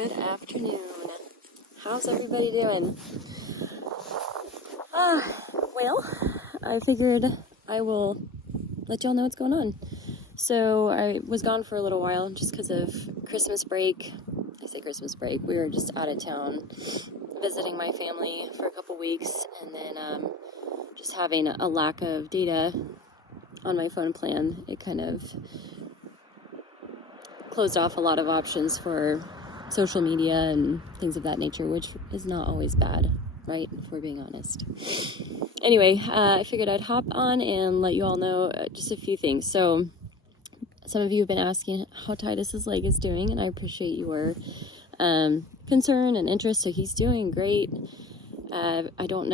Good afternoon. How's everybody doing? Well, I figured I will let y'all know what's going on. So I was gone for a little while just because of Christmas break. I say Christmas break. We were just out of town visiting my family for a couple weeks, and then just having a lack of data on my phone plan. It kind of closed off a lot of options for social media and things of that nature, which is not always bad, right? If we're being honest. Anyway, I figured I'd hop on and let you all know just a few things. So some of you have been asking how Titus's leg is doing, and I appreciate your concern and interest. So he's doing great. I don't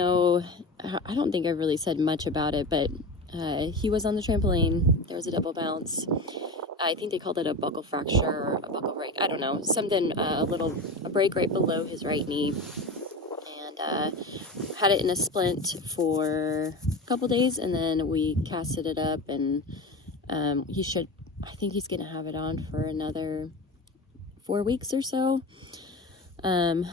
think I've really said much about it, but he was on the trampoline. There was a double bounce. I think they called it a buckle fracture or a buckle break. I don't know. Something, a break right below his right knee. And had it in a splint for a couple days, and then we casted it up, and I think he's going to have it on for another 4 weeks or so,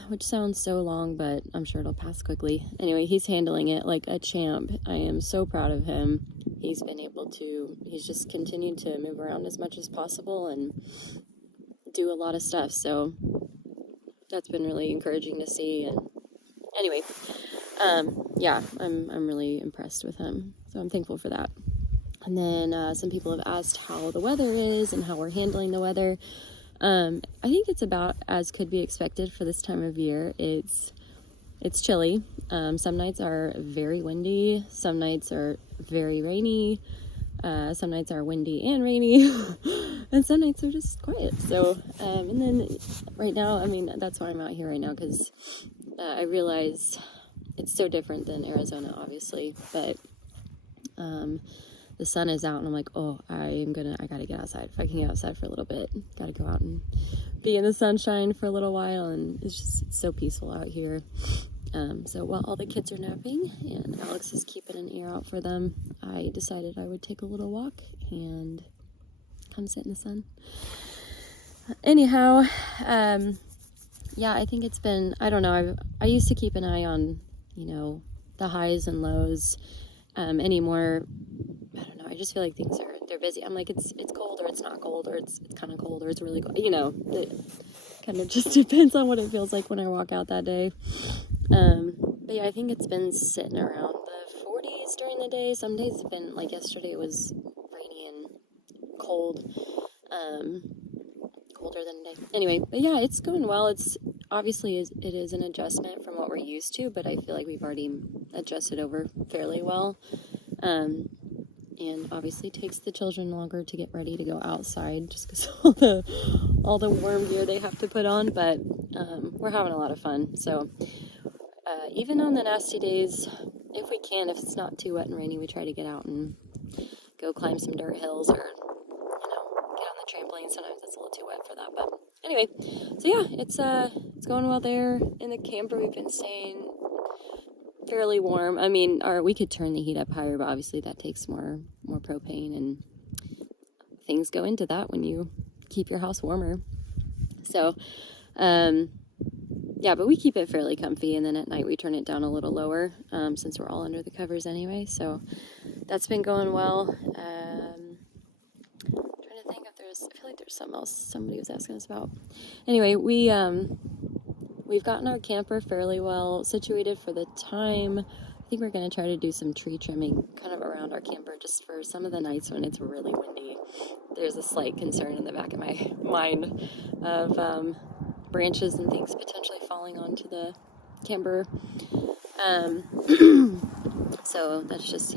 which sounds so long, but I'm sure it'll pass quickly. Anyway, he's handling it like a champ. I am so proud of him. He's just continued to move around as much as possible and do a lot of stuff. So that's been really encouraging to see. And anyway, I'm really impressed with him. So I'm thankful for that. And then some people have asked how the weather is and how we're handling the weather. I think it's about as could be expected for this time of year. It's chilly. Some nights are very windy. Some nights are very rainy. Some nights are windy and rainy. And some nights are just quiet. So, and then right now, that's why I'm out here right now, because I realize it's so different than Arizona, obviously. But the sun is out, and I'm like, I gotta get outside. If I can get outside for a little bit, gotta go out and be in the sunshine for a little while. And it's so peaceful out here. So while all the kids are napping and Alex is keeping an ear out for them, I decided I would take a little walk and come sit in the sun. Anyhow, I think it's been, I don't know, I used to keep an eye on, the highs and lows. Anymore, I don't know, I just feel like they're busy. I'm like, it's cold, or it's not cold, or it's kind of cold, or it's really cold. It kind of just depends on what it feels like when I walk out that day. But yeah, I think it's been sitting around the 40s during the day. Some days it's been, like yesterday, it was rainy and cold, colder than today. Anyway, but yeah, it's going well. It's obviously it is an adjustment from what we're used to, but I feel like we've already adjusted over fairly well. And obviously it takes the children longer to get ready to go outside just because all the warm gear they have to put on, but we're having a lot of fun. So even on the nasty days, if we can, if it's not too wet and rainy, we try to get out and go climb some dirt hills, or get on the trampoline. Sometimes it's a little too wet for that, but anyway, so yeah, it's going well there. In the camper, we've been staying fairly warm. We could turn the heat up higher, but obviously that takes more propane, and things go into that when you keep your house warmer. So, but we keep it fairly comfy, and then at night we turn it down a little lower, since we're all under the covers anyway. So that's been going well. Trying to think if I feel like there's something else somebody was asking us about. Anyway, we've gotten our camper fairly well situated for the time. I think we're going to try to do some tree trimming kind of around our camper just for some of the nights when it's really windy. There's a slight concern in the back of my mind of branches and things potentially falling onto the camper. So that's just,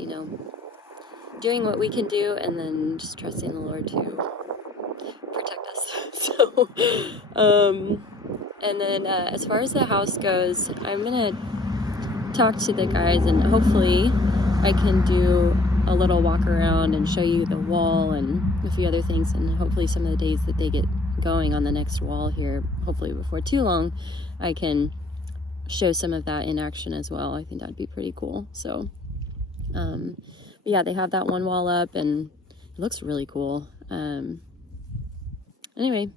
doing what we can do, and then just trusting the Lord to protect us. So, and then as far as the house goes, I'm going to talk to the guys, and hopefully I can do a little walk around and show you the wall and a few other things, and hopefully some of the days that they get going on the next wall here, hopefully before too long, I can show some of that in action as well. I think that'd be pretty cool. So yeah, they have that one wall up, and it looks really cool. anyway,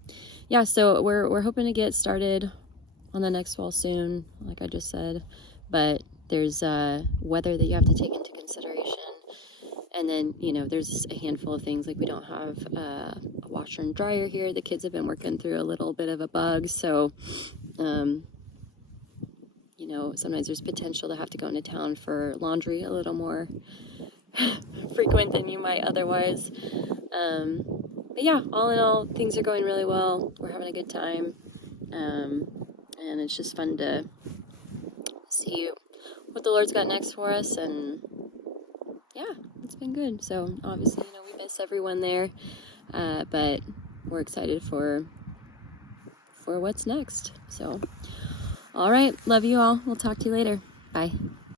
yeah, so we're hoping to get started on the next wall soon, like I just said, but there's weather that you have to take into consideration. And then, you know, there's a handful of things, like we don't have a washer and dryer here. The kids have been working through a little bit of a bug, so you know, sometimes there's potential to have to go into town for laundry a little more frequent than you might otherwise. But yeah, all in all, things are going really well. We're having a good time. And it's just fun to see what the Lord's got next for us. And yeah, it's been good. So obviously, you know, we miss everyone there. But we're excited for what's next. So, all right. Love you all. We'll talk to you later. Bye.